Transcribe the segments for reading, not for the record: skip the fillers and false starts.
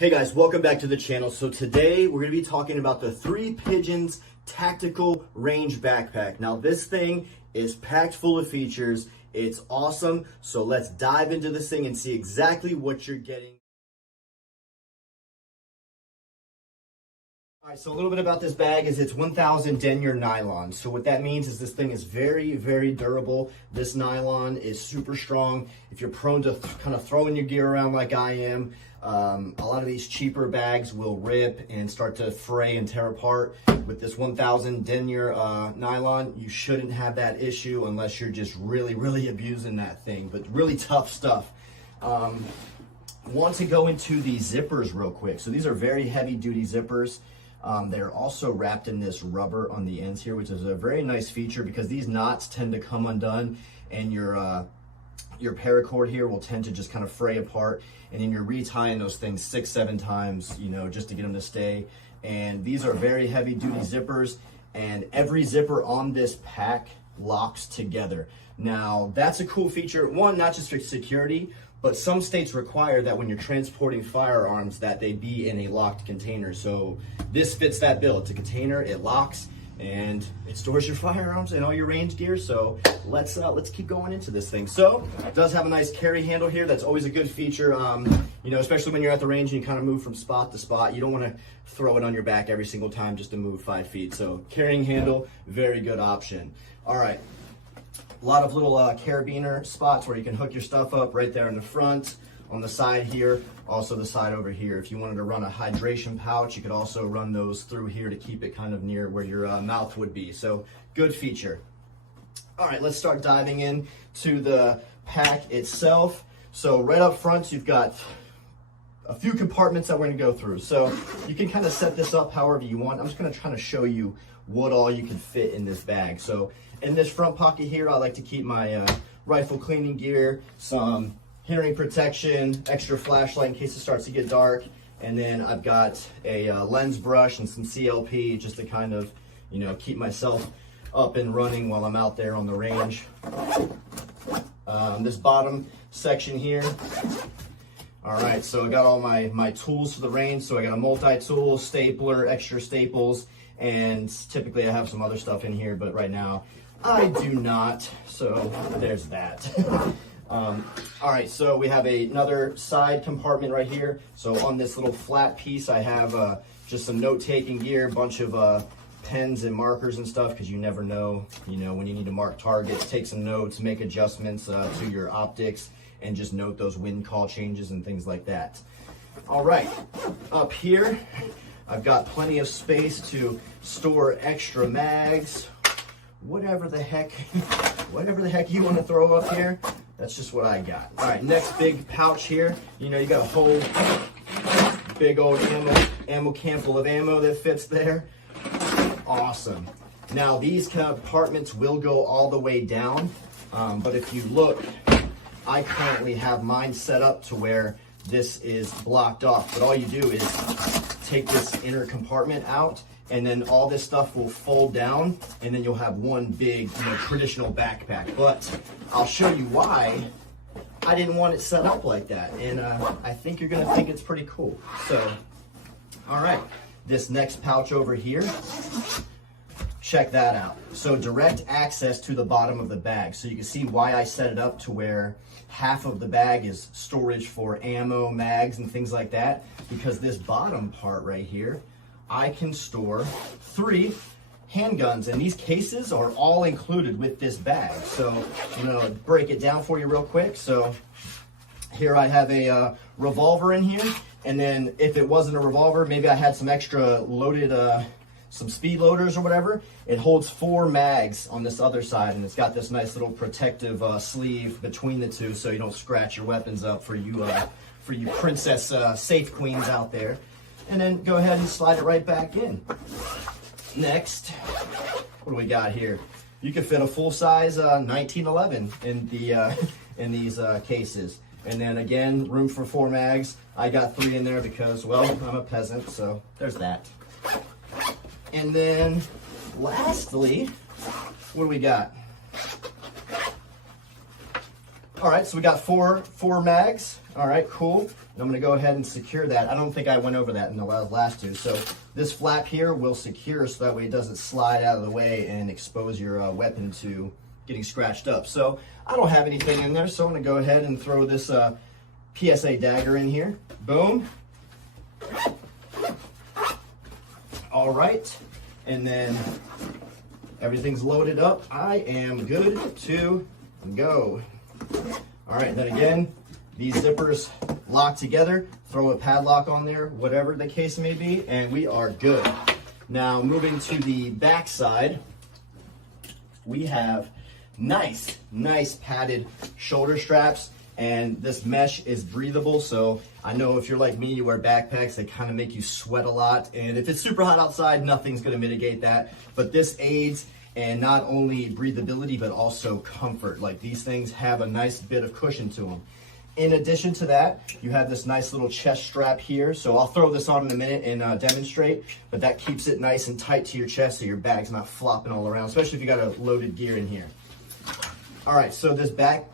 Hey guys, welcome back to the channel. So today we're going to be talking about the Three Pigeons Tactical Range Backpack. Now this thing is packed full of features. It's awesome. So let's dive into this thing and see exactly what you're getting. All right, so a little bit about this bag is it's 1000 denier nylon. So what that means is this thing is very, very durable. This nylon is super strong. If you're prone to kind of throwing your gear around like I am, a lot of these cheaper bags will rip and start to fray and tear apart. With this 1000 denier nylon, you shouldn't have that issue unless you're just really, really abusing that thing, but really tough stuff. Want to go into the zippers real quick. So these are very heavy duty zippers. They're also wrapped in this rubber on the ends here, which is a very nice feature because these knots tend to come undone and your paracord here will tend to just kind of fray apart, and then you're retying those things 6-7 times, you know, just to get them to stay. And these are very heavy duty zippers, and every zipper on this pack locks together. Now that's a cool feature. One, not just for security, but some states require that when you're transporting firearms that they be in a locked container. So this fits that bill. It's a container, it locks, and it stores your firearms and all your range gear. So let's keep going into this thing. So it does have a nice carry handle here. That's always a good feature, you know, especially when you're at the range and you kind of move from spot to spot. You don't want to throw it on your back every single time just to move 5 feet. So carrying handle, very good option. All right. A lot of little carabiner spots where you can hook your stuff up right there in the front, on the side here, also the side over here. If you wanted to run a hydration pouch, you could also run those through here to keep it kind of near where your mouth would be. So good feature. All right, let's start diving in to the pack itself. So right up front, you've got a few compartments that we're gonna go through. So you can kind of set this up however you want. I'm just gonna try to show you what all you can fit in this bag. So in this front pocket here, I like to keep my rifle cleaning gear, some hearing protection, extra flashlight in case it starts to get dark, and then I've got a lens brush and some CLP just to kind of, you know, keep myself up and running while I'm out there on the range. This bottom section here. All right, so I got all my tools for the range. So I got a multi-tool, stapler, extra staples, and typically I have some other stuff in here, but right now I do not, so there's that. All right, so we have another side compartment right here. So on this little flat piece, I have just some note-taking gear, a bunch of pens and markers and stuff, because you never know, you know, when you need to mark targets, take some notes, make adjustments to your optics, and just note those wind call changes and things like that. All right, up here, I've got plenty of space to store extra mags, whatever the heck you want to throw up here. That's just what I got. All right, next big pouch here. You know, you got a whole big old ammo can full of ammo that fits there. Awesome. Now these compartments will go all the way down, but if you look, I currently have mine set up to where this is blocked off. But all you do is take this inner compartment out, and then all this stuff will fold down, and then you'll have one big, you know, traditional backpack. But I'll show you why I didn't want it set up like that, and I think you're gonna think it's pretty cool. So, all right, this next pouch over here, check that out. So direct access to the bottom of the bag. So you can see why I set it up to where half of the bag is storage for ammo, mags, and things like that, because this bottom part right here, I can store 3 handguns, and these cases are all included with this bag. So I'm gonna break it down for you real quick. So here I have a revolver in here, and then if it wasn't a revolver, maybe I had some extra loaded, some speed loaders or whatever. It holds 4 mags on this other side, and it's got this nice little protective sleeve between the two, so you don't scratch your weapons up for you princess safe queens out there. And then go ahead and slide it right back in. Next, what do we got here? You can fit a full-size 1911 in these cases. And then again, room for 4 mags. I got 3 in there because, well, I'm a peasant, so there's that. And then lastly, what do we got? All right, so we got four mags. All right, cool. And I'm gonna go ahead and secure that. I don't think I went over that in the last two. So this flap here will secure so that way it doesn't slide out of the way and expose your weapon to getting scratched up. So I don't have anything in there, so I'm gonna go ahead and throw this PSA dagger in here. Boom. All right, and then everything's loaded up. I am good to go. All right, then again, these zippers lock together, throw a padlock on there, whatever the case may be, and we are good. Now, moving to the back side, we have nice padded shoulder straps, and this mesh is breathable. So I know if you're like me, you wear backpacks, they kind of make you sweat a lot. And if it's super hot outside, nothing's gonna mitigate that. But this aids in not only breathability, but also comfort. Like these things have a nice bit of cushion to them. In addition to that, you have this nice little chest strap here. So I'll throw this on in a minute and demonstrate, but that keeps it nice and tight to your chest so your bag's not flopping all around, especially if you got a loaded gear in here. All right, so this back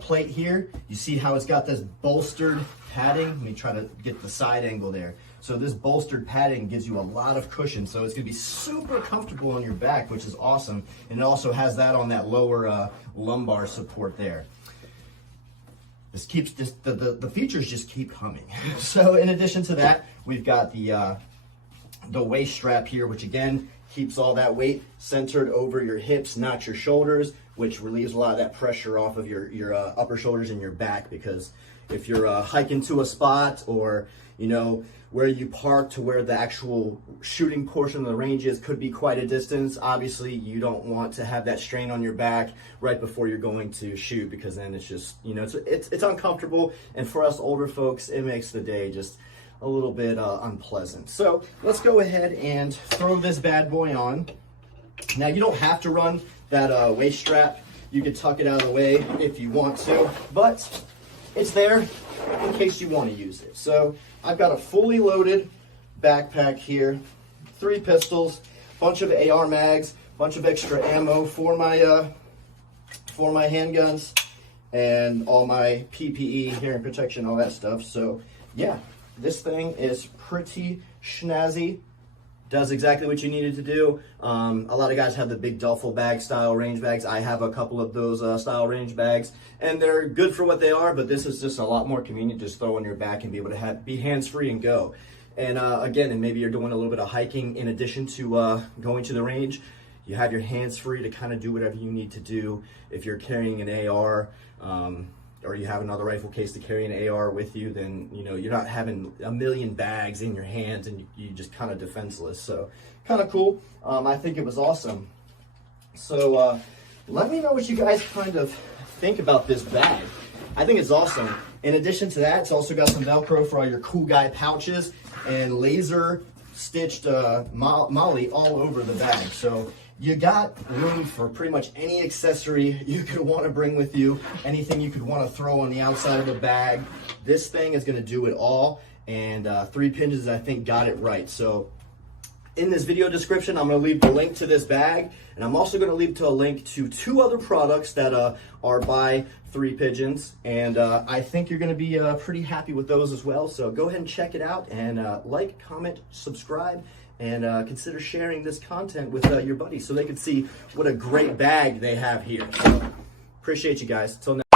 plate here, you see how it's got this bolstered padding? Let me try to get the side angle there. So this bolstered padding gives you a lot of cushion, so it's gonna be super comfortable on your back, which is awesome. And it also has that on that lower lumbar support there. This keeps the features just keep coming. So in addition to that, we've got the waist strap here, which again keeps all that weight centered over your hips, not your shoulders, which relieves a lot of that pressure off of your upper shoulders and your back. Because if you're hiking to a spot, or you know where you park to where the actual shooting portion of the range is could be quite a distance, obviously you don't want to have that strain on your back right before you're going to shoot, because then it's just, you know, it's uncomfortable, and for us older folks, it makes the day just a little bit unpleasant. So let's go ahead and throw this bad boy on. Now you don't have to run that waist strap. You can tuck it out of the way if you want to, but it's there in case you want to use it. So I've got a fully loaded backpack here, 3 pistols, bunch of AR mags, bunch of extra ammo for my handguns, and all my PPE, hearing protection, all that stuff. So yeah, this thing is pretty snazzy. Does exactly what you needed to do. A lot of guys have the big duffel bag style range bags. I have a couple of those style range bags, and they're good for what they are, but this is just a lot more convenient. Just throw on your back and be able to be hands-free and go. And again, and maybe you're doing a little bit of hiking in addition to going to the range, you have your hands free to kind of do whatever you need to do. If you're carrying an AR, or you have another rifle case to carry an AR with you, then you know you're not having a million bags in your hands and you just kind of defenseless. So kind of cool. I think it was awesome. So let me know what you guys kind of think about this bag. I think it's awesome. In addition to that, it's also got some Velcro for all your cool guy pouches and laser stitched molly all over the bag. So you got room for pretty much any accessory you could want to bring with you, anything you could want to throw on the outside of the bag. This thing is going to do it all, and 3 Pinches, I think, got it right. So in this video description, I'm going to leave the link to this bag, and I'm also going to leave a link to 2 other products that are by 3 Pigeons, and I think you're going to be pretty happy with those as well. So go ahead and check it out, and like, comment, subscribe, and consider sharing this content with your buddies so they can see what a great bag they have here. So, appreciate you guys. Till next.